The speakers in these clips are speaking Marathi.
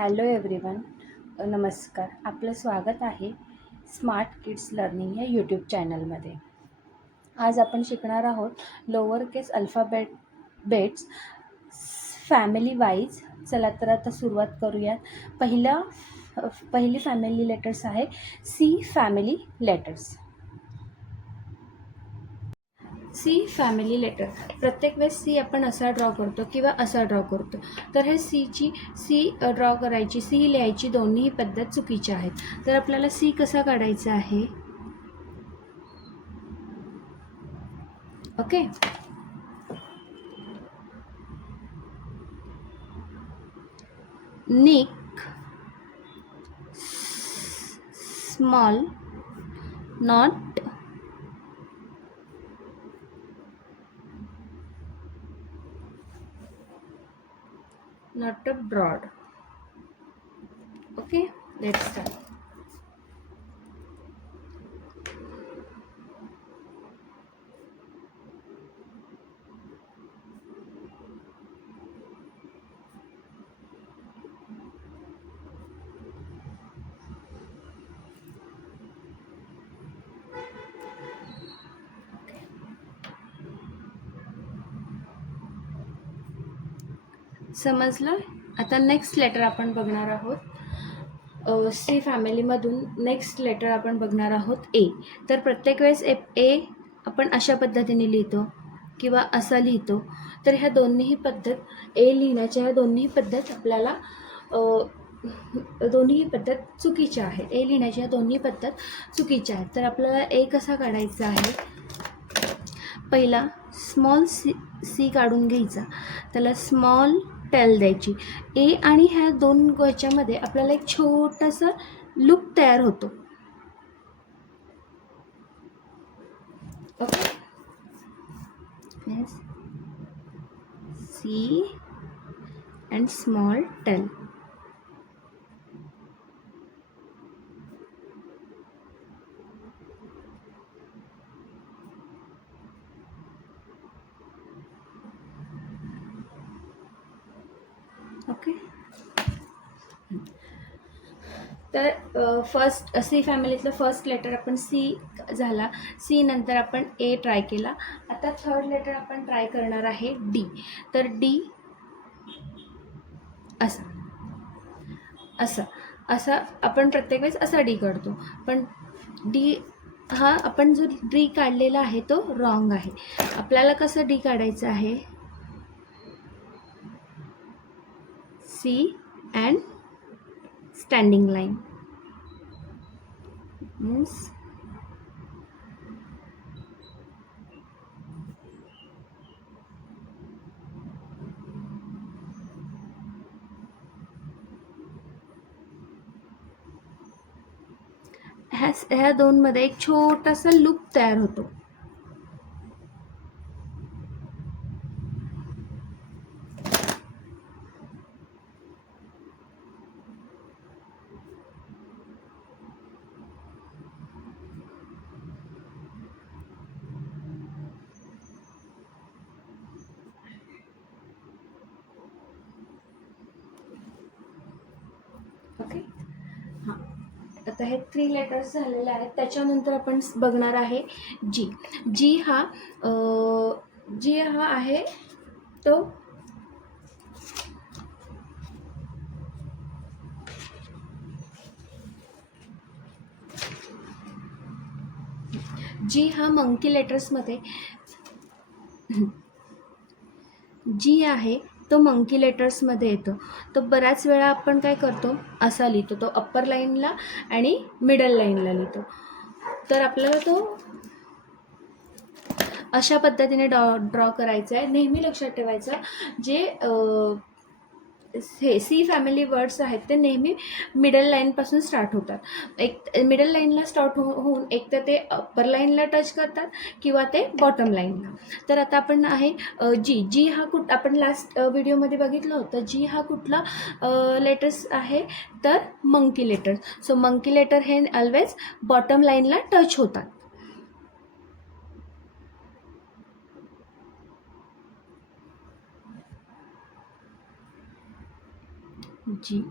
Hello everyone. नमस्कार. आपलं स्वागत आहे स्मार्ट किड्स लर्निंग या यूट्यूब चॅनलमध्ये. आज आपण शिकणार आहोत lower case bets family wise. चला तर आता सुरुवात करूयात. पहिली फॅमिली लेटर्स आहे C family letters. C family letter. प्रत्येक वेळेस सी आपण असा ड्रॉ करतो किंवा असा ड्रॉ करतो. तर हे सी ड्रॉ करायची, सी लिहायची दोन्ही पद्धत चुकीची आहेत. तर आपल्याला सी कसा काढायचा आहे? Okay. Nick, small, not broad. Okay, let's start. समजलं? आता नेक्स्ट लेटर आपण बघणार आहोत. सी फॅमिलीमधून नेक्स्ट लेटर आपण बघणार आहोत ए. तर प्रत्येक वेळेस ए आपण अशा पद्धतीने लिहितो किंवा असा लिहितो. तर ह्या दोन्हीही पद्धत ए लिहिण्याच्या ह्या दोन्ही पद्धत आपल्याला दोन्ही पद्धत चुकीच्या आहेत. ए लिहिण्याच्या दोन्ही पद्धत चुकीच्या आहेत. तर आपल्याला ए कसा काढायचा आहे? पहिला स्मॉल सी काढून घ्यायचा, त्याला स्मॉल टेल द्यायची. ए आणि ह्या दोन गोष्टीमध्ये आपल्याला एक छोटासा लूप तयार होतो. Okay. C and small tail. Okay. तर फर्स्ट सी फॅमिलीतलं फर्स्ट लेटर आपण सी झाला. सी नंतर आपण ए ट्राय केला. आता थर्ड लेटर आपण ट्राय करणार आहे डी. तर डी असा आपण प्रत्येक वेळेस असा डी काढतो, पण डी हा आपण जो डी काढलेला आहे तो रॉंग आहे. आपल्याला कसं डी काढायचं आहे? C and standing line means ह्या दोनमध्ये एक छोटासा लूप तयार होतो. ओके. हां, आता हे 3 लेटर्स झालेले आहेत. त्याच्यानंतर आपण बघणार आहे जी. जी हा आहे तो जी हा मंकी लेटर्समध्ये जी आहे तो मंकी लेटर्समध्ये येतो. तो बऱ्याच वेळा आपण काय करतो? असा लिहितो. तो अप्पर लाईनला आणि मिडल लाईनला लिहितो. तर आपल्याला तो अशा पद्धतीने ड्रॉ करायचा आहे. नेहमी लक्षात ठेवायचं, जे हे सी फॅमिली वर्ड्स आहेत ते नेहमी मिडल लाईनपासून स्टार्ट होतात. एक मिडल लाईनला स्टार्ट होऊन एक तर ते अप्पर लाईनला टच करतात किंवा ते बॉटम लाईनला. तर आता आपण आहे जी हा आपण लास्ट व्हिडिओमध्ये बघितलं होतं. जी हा कुठला लेटर्स आहे? तर monkey letter. So monkey letter हे ऑलवेज बॉटम लाईनला टच होतात. जी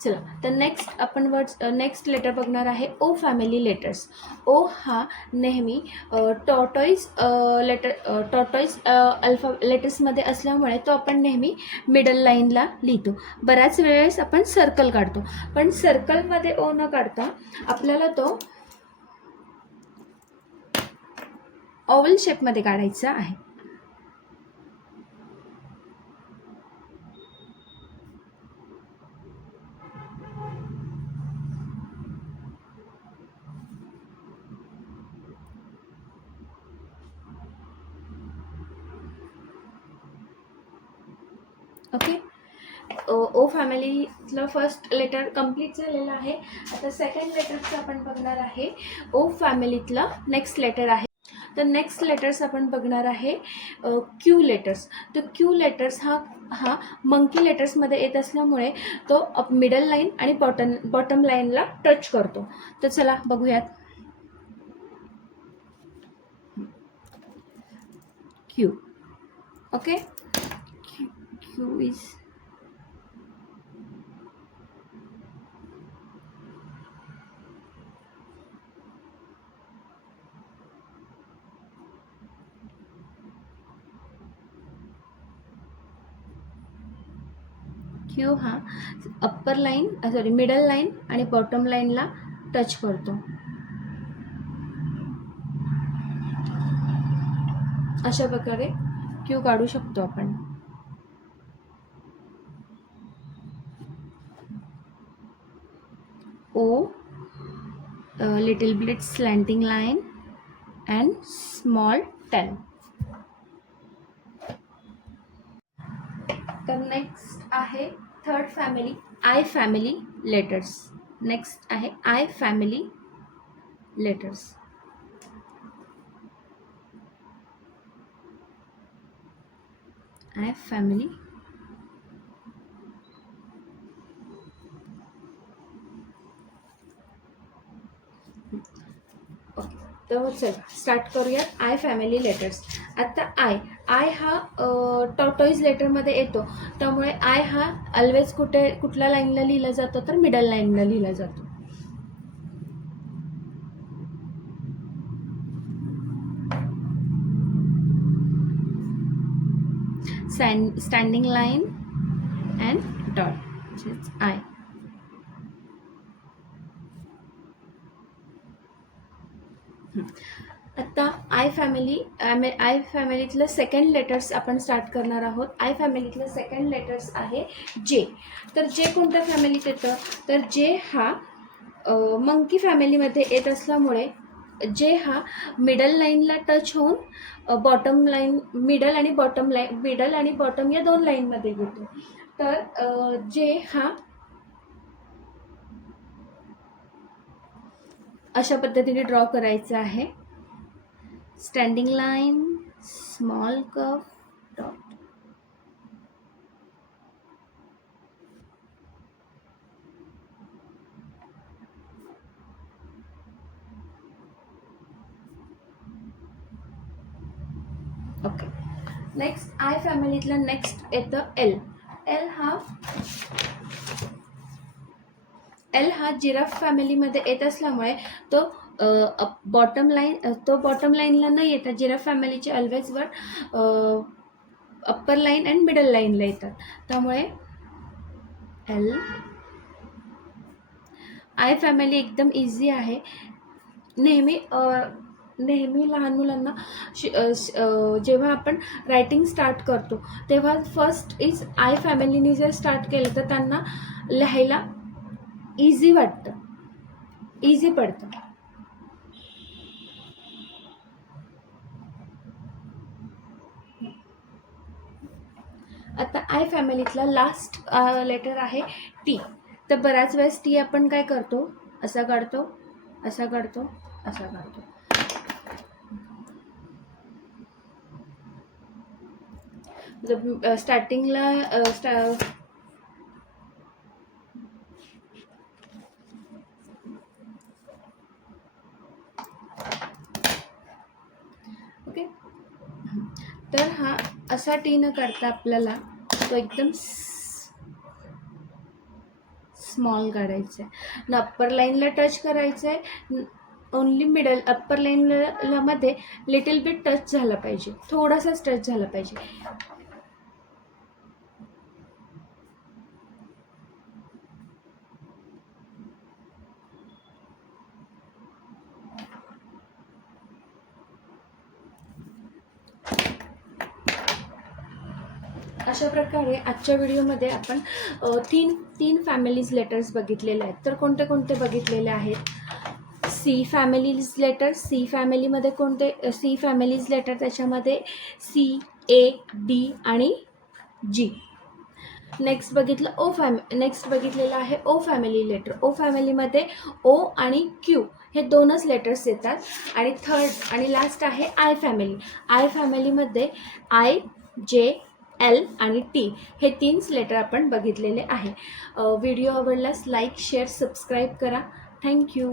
चला, तर नेक्स्ट आपण नेक्स्ट लेटर बघणार आहे ओ फॅमिली लेटर्स. ओ हा नेहमी टॉर्टॉईज अल्फा लेटर्समध्ये असल्यामुळे तो आपण नेहमी मिडल लाईनला लिहितो. बऱ्याच वेळेस आपण सर्कल काढतो, पण सर्कलमध्ये ओ न काढता आपल्याला तो ओव्हल शेपमध्ये काढायचा आहे. ओके, ओ फॅमिलीतलं फर्स्ट लेटर कंप्लीट झालेलं आहे. आता सेकंड लेटरचं आपण बघणार आहे. ओ फॅमिलीतलं नेक्स्ट लेटर आहे. तर नेक्स्ट लेटर्स आपण बघणार आहे क्यू लेटर्स. तर क्यू लेटर्स हा मंकी लेटर्समध्ये येत असल्यामुळे तो मिडल लाईन आणि बॉटम लाईनला टच करतो. तर चला बघूयात. Q. Okay, Q is Q हा अप्पर लाईन मिडल लाईन आणि बॉटम लाईनला टच करतो. अशा प्रकारे क्यू काढू शकतो आपण. O little bit slanting line and small tail. तर नेक्स्ट आहे third family I family letters. Next आहे I family letters. I family okay. तर चला स्टार्ट करूयात आय फॅमिली लेटर्स. आता आय हा टॉर्टॉईज लेटरमध्ये येतो, त्यामुळे आय हा ऑलवेज कुठल्या लाईनला लिहिला जातो तर मिडल लाईनला लिहिला जातो. Standing line and dot I. आता आय फॅमिलीतलं सेकंड लेटर्स आपण स्टार्ट करणार आहोत. आय फॅमिलीतलं सेकंड लेटर्स आहे जे. तर जे कोणत्या फॅमिलीत येतं तर जे हा मंकी फॅमिलीमध्ये येत असल्यामुळे जे हा मिडल लाईनला टच होऊन बॉटम लाईन मिडल आणि बॉटम या दोन लाईनमध्ये येतो. तर जे हा अशा पद्धतीने ड्रॉ करायचं आहे. Standing line, small curve, dot. Okay. Next I फॅमिलीतलं नेक्स्ट येतं एल. एल हा जिराफ फॅमिलीमध्ये येत असल्यामुळे तो बॉटम लाईनला न येतात. जिराफ फॅमिलीचे ऑलवेज वर अप्पर लाईन अँड मिडल लाईनला येतात, त्यामुळे एल. आय फॅमिली एकदम इझी आहे. नेहमी लहान मुलांना जेव्हा आपण रायटिंग स्टार्ट करतो तेव्हा फर्स्ट इज आय फॅमिलीने जर स्टार्ट केलं तर त्यांना लिहायला इझी वाटतं, इझी पडतं. आता आय फॅमिलीतला लास्ट लेटर आहे टी. तर बऱ्याच वेळेस टी आपण काय करतो, असा काढतो, असा काढतो, असा काढतो. स्टार्टिंगला ओके. तर हा असा टी न काढता आपल्याला तो एकदम स्मॉल काढायचं आहे. न अप्पर लाईनला टच करायचं आहे, ओन्ली मिडल अप्पर लाईनला मध्ये लिटिल बिट टच झाला पाहिजे, थोडासाच टच झाला पाहिजे. अशा प्रकारे आजच्या व्हिडिओमध्ये आपण तीन फॅमिलीज लेटर्स बघितलेले आहेत. तर कोणते कोणते बघितलेले आहेत? C families letter. सी फॅमिलीमध्ये कोणते? सी फॅमिलीज लेटर त्याच्यामध्ये सी, ए, डी आणि जी. नेक्स्ट बघितलेलं आहे ओ फॅमिली लेटर. ओ फॅमिलीमध्ये ओ आणि क्यू हे दोनच लेटर्स येतात. आणि थर्ड आणि लास्ट आहे आय फॅमिली. आय फॅमिलीमध्ये आय, जे, एल आणि टी हे 3 लेटर आपण बघितलेले आहे. व्हिडिओ आवडल्यास लाईक, शेअर, सबस्क्राईब करा. थँक्यू.